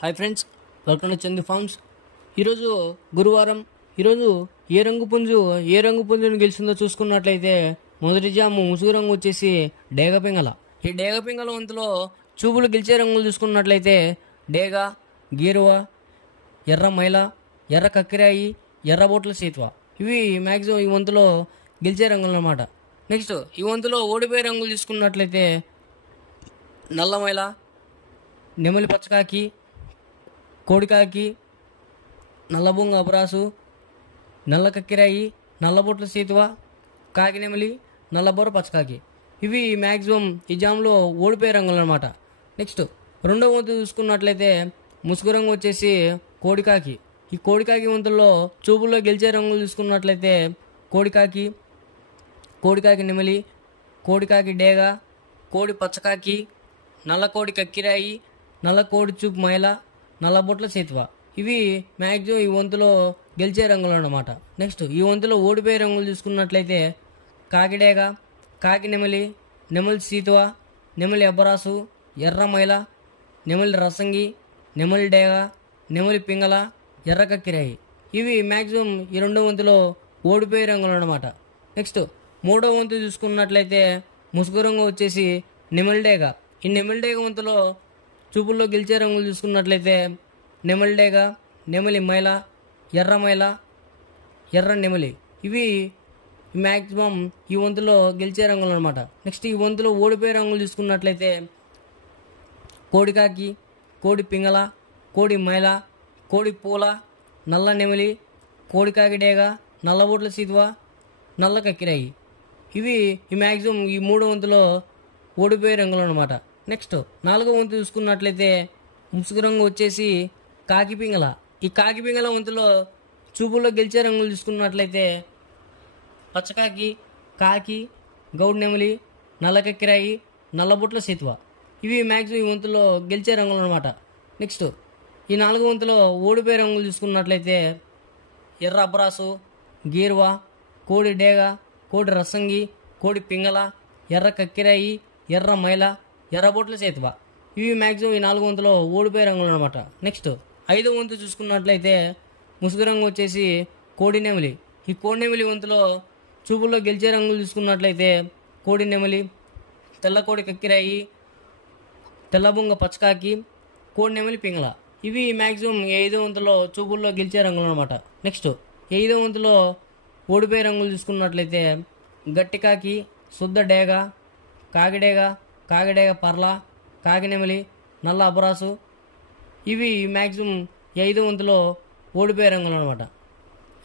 Hi friends, welcome to Chandu farms. ఈరోజు గురువారం. ఈరోజు ఏ రంగు పుంజును గెలిచిందో చూసుకున్నట్లయితే మొదటి జాము ముసుగు రంగు వచ్చేసి డేగపింగళ. ఈ డేగపింగళ వంతులో చూపులు గెలిచే రంగులు చూసుకున్నట్లయితే డేగ, గీరువ, ఎర్ర మైల, ఎర్ర కక్కిరాయి, ఎర్రబోట్ల సీత్వ. ఇవి మ్యాక్సిమం ఈ వంతులో గెలిచే రంగులు అన్నమాట. నెక్స్ట్ ఈ వంతులో ఓడిపోయే రంగులు చూసుకున్నట్లయితే నల్లమైల, నెమలి పచ్చకాకి, కోడికాకి, నల్లబొంగ అపరాసు, నల్ల కక్కిరాయి, నల్లబొట్ల సీతువ, కాకినెమలి, నల్లబొర్ర పచ్చకాకి. ఇవి మ్యాక్సిమం ఈ జామ్లో ఓడిపోయే రంగులు అనమాట. నెక్స్ట్ రెండవ వంతు చూసుకున్నట్లయితే ముసుగు రంగు వచ్చేసి కోడికాకి. ఈ కోడికాకి వంతుల్లో చూపుల్లో గెలిచే రంగులు చూసుకున్నట్లయితే కోడికాకి, కోడికాకి నెమలి, కోడికాకి డేగ, కోడి పచ్చకాకి, నల్ల కోడి కక్కిరాయి, నల్ల కోడి చూపు మైల, నల్లబొట్ల సేతువ. ఇవి మ్యాక్సిమం ఈ వంతులో గెలిచే రంగులు అన్నమాట. నెక్స్ట్ ఈ వంతులో ఓడిపోయే రంగులు చూసుకున్నట్లయితే కాకిడేగ, కాకి నెమలి, నెమలి సీతువ, నెమలి అబ్బరాసు, ఎర్ర మైల, నెమలి రసంగి, నెమలి డేగ, నెమలి పింగళ, ఎర్ర కక్కిరాయి. ఇవి మ్యాక్సిమం ఈ రెండో వంతులో ఓడిపోయే రంగులు అన్నమాట. నెక్స్ట్ మూడో వంతు చూసుకున్నట్లయితే ముసుగు రంగు వచ్చేసి నెమలి డేగ. ఈ నెమలి డేగ వంతులో చూపుల్లో గెలిచే రంగులు చూసుకున్నట్లయితే నెమలి డేగ, నెమలి మైల, ఎర్ర మైల, ఎర్ర నెమలి. ఇవి మ్యాక్సిమం ఈ వంతులో గెలిచే రంగులు అనమాట. నెక్స్ట్ ఈ వంతులో ఓడిపోయే రంగులు చూసుకున్నట్లయితే కోడికాకి, కోడి పింగళ, కోడి మైల, కోడి పూల, నల్ల నెమలి, కోడికాకి డేగ, నల్లబొట్ల సీతువ, నల్ల కక్కిరాయి. ఇవి ఈ మ్యాక్సిమం ఈ మూడో వంతులో ఓడిపోయే రంగులు అనమాట. నెక్స్ట్ నాలుగో వంతు చూసుకున్నట్లయితే ముసుగు రంగు వచ్చేసి కాకి పింగళ. ఈ కాకి పింగళ వంతులో చూపుల్లో గెలిచే రంగులు చూసుకున్నట్లయితే పచ్చకాకి, కాకి, గౌడ్ నెమలి, నల్ల కక్కిరాయి, నల్లబొట్ల సీతువ. ఇవి మ్యాక్సిమం ఈ వంతులో గెలిచే రంగులు అనమాట. నెక్స్ట్ ఈ నాలుగో వంతులో ఓడిపోయే రంగులు చూసుకున్నట్లయితే ఎర్ర అబ్బరాసు, గీర్వ, కోడి డేగ, కోడి రసంగి, కోడి పింగళ, ఎర్ర కక్కిరాయి, ఎర్ర మైల, ఎర్రబొట్ల సేతువ. ఇవి మ్యాక్సిమం ఈ నాలుగు వంతులో ఓడిపోయే రంగులు అనమాట. నెక్స్ట్ ఐదో వంతు చూసుకున్నట్లయితే ముసుగు రంగు వచ్చేసి కోడి నెమలి. ఈ కోడి నెమలి వంతులో చూపుల్లో గెలిచే రంగులు చూసుకున్నట్లయితే కోడి నెమలి, తెల్ల కోడి కక్కిరాయి, తెల్లబొంగ పచ్చకాకి, కోడి నెమలి పింగళ. ఇవి మ్యాక్సిమం ఐదో వంతులో చూపుల్లో గెలిచే రంగులు అనమాట. నెక్స్ట్ ఐదో వంతులో ఓడిపోయే రంగులు చూసుకున్నట్లయితే గట్టికాకి, శుద్ధ డేగ, కాకిడేగ, కాకిడేగ పర్ల, కాకినెమలి, నల్ల అబరాసు. ఇవి మ్యాక్సిమం ఐదో వంతులో ఓడిపోయే రంగులు అనమాట.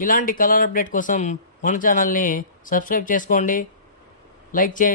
ఇలాంటి కలర్ అప్డేట్ కోసం మన ఛానల్ని సబ్స్క్రైబ్ చేసుకోండి, లైక్ చేయండి.